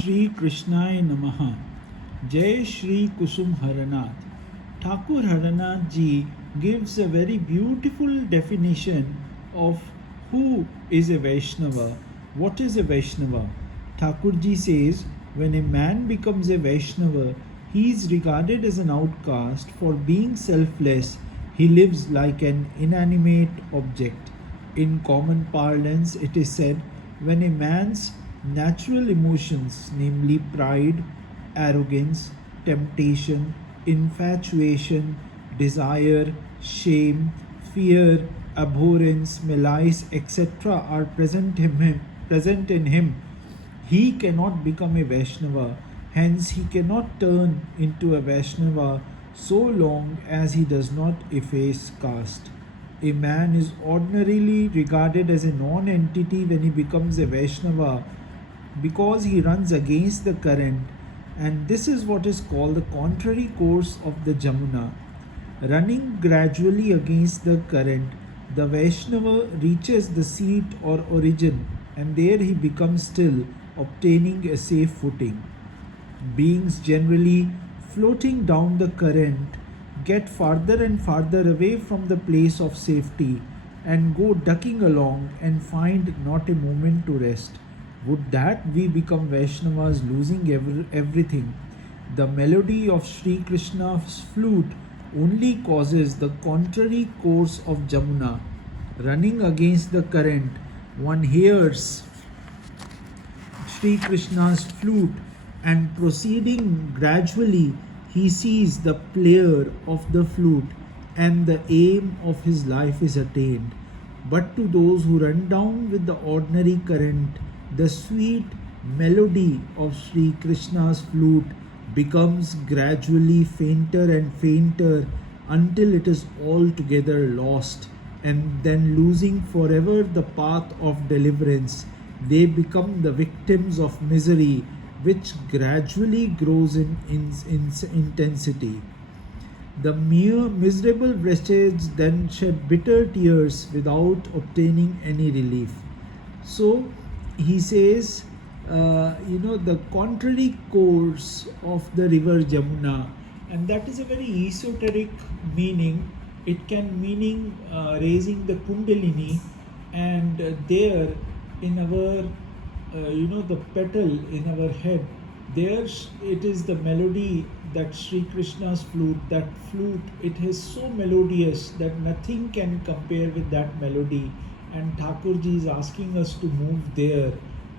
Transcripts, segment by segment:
Shri Krishnaya Namaha. Jai Shri Kusum Haranath. Thakur Haranath ji gives a very beautiful definition of who is a Vaishnava. What is a Vaishnava? Thakur ji says, when a man becomes a Vaishnava, he is regarded as an outcast for being selfless. He lives like an inanimate object. In common parlance, it is said, when a man's natural emotions, namely pride, arrogance, temptation, infatuation, desire, shame, fear, abhorrence, malice, etc., are present in him, he cannot become a Vaishnava. Hence, he cannot turn into a Vaishnava so long as he does not efface caste. A man is ordinarily regarded as a non-entity when he becomes a Vaishnava because he runs against the current, and this is what is called the contrary course of the Jamuna. Running gradually against the current, the Vaishnava reaches the seat or origin, and there he becomes still, obtaining a safe footing. Beings generally floating down the current get farther and farther away from the place of safety and go ducking along and find not a moment to rest. Would that we become Vaishnavas losing everything? The melody of Sri Krishna's flute only causes the contrary course of Jamuna. Running against the current, one hears Sri Krishna's flute, and proceeding gradually, he sees the player of the flute, and the aim of his life is attained. But to those who run down with the ordinary current, the sweet melody of Sri Krishna's flute becomes gradually fainter and fainter until it is altogether lost, and then losing forever the path of deliverance, they become the victims of misery, which gradually grows in intensity. The mere miserable wretches then shed bitter tears without obtaining any relief. So he says, the contrary course of the river Jamuna, and that is a very esoteric meaning. It can meaning raising the Kundalini, and there in our the petal in our head, there it is the melody that Sri Krishna's flute, that flute, it is so melodious that nothing can compare with that melody. And Thakurji is asking us to move there,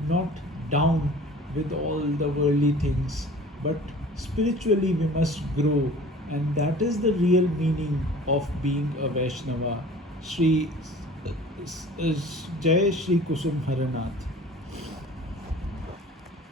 not down with all the worldly things, but spiritually we must grow, and that is the real meaning of being a Vaishnava. Jai Shri Kusum Haranath.